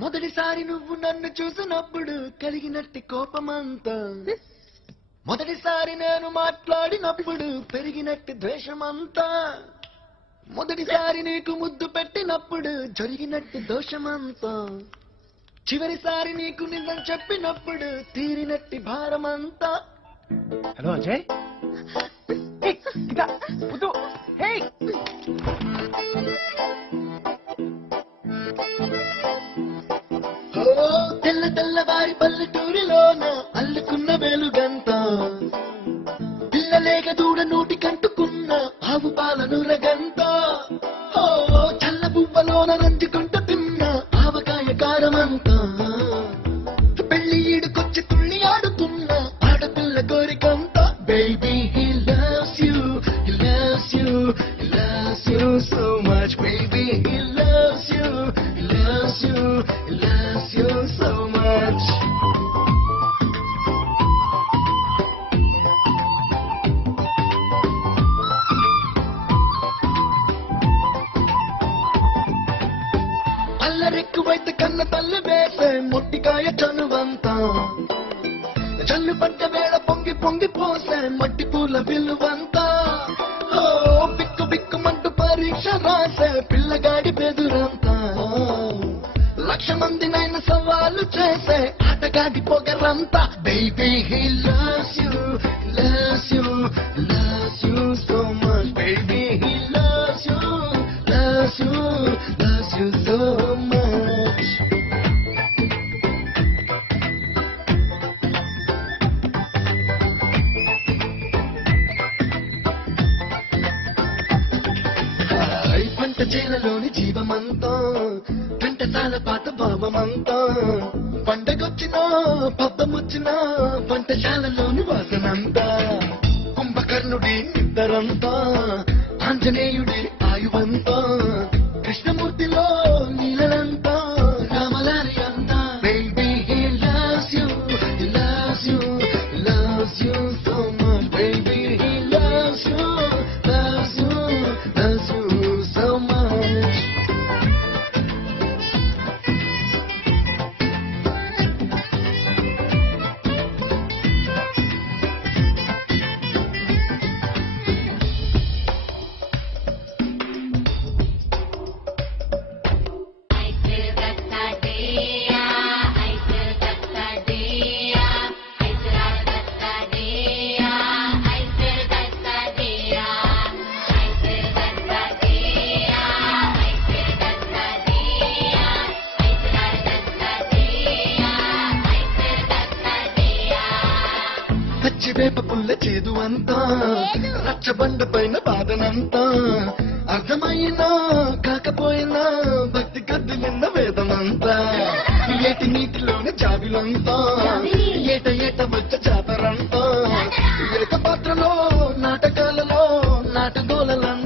మొదటిసారి నువ్వు నన్ను చూసినప్పుడు కలిగినట్టి కోపమంతా మొదటిసారి నేను మాట్లాడినప్పుడు పెరిగినట్టి ద్వేషమంతా మొదటిసారి నీకు ముద్దు పెట్టినప్పుడు జరిగినట్టు దోషమంతా చివరిసారి నీకు నిజం చెప్పినప్పుడు తీరినట్టి భారమంతా. హలో అజయ్, తెల్ల తెల్లవారి పల్లెటూరిలోన అల్లుకున్న వెలుగంత పిల్లలేక దూడ నోటి కంటుకున్న ఆవు పాలను రగంత చల్ల బువ్వలోన రంజుకుంట తిన్న ఆవకాయ కారమంతా పెళ్లి ఈడుకొచ్చి తుళ్ళి ఆడుతున్న ఆడపిల్ల కోరికంతా. Baby, he loves you, he loves you, he loves you so much. Baby, he loves you, he loves you, he loves you so much. అల్లరెక్కువైతే కన్న తల్లి వేసే మొట్టికాయ చనువంతా చల్లు పడ్డ వేళ పొంగి పొంగి పోసే మట్టి పూల విలువంతా బిక్కు బిక్కుమంటూ పరీక్ష రాసే పిల్లగాడి బెదురంతా లక్ష మందినైనా సవాలు చేసే ఆటగాడి పొగరంతా. Baby, he loves you, loves you, loves you so much. Baby, he loves you, loves you, loves you so much. పంట చేలలోని జీవమంతా గంటసాల పాత భావమంతా పండగొచ్చినా పబ్బమొచ్చినా పంటశాలలోని వాసనంతా కుంభకర్ణుడి నిద్దరంతా ఆంజనేయుడి ఆయువంతా కృష్ణమూర్తిలో నీలలంతా రామలారి అంతా. Baby, he loves you, he loves you, he loves you so much. Baby, he loves you, loves you, loves you so much. పచ్చివేప పుల్ల చేదు అంతా రచ్చబండ పైన బాధనంతా అర్థమైనా కాకపోయినా భక్తి గద్దు నిన్న వేదమంతా ఏటి నీటిలోని జాబిలంతా ఏట ఏట వచ్చ జాతరంతా ఏక పాత్రలో నాటకాలలో నాటగోళలంతా.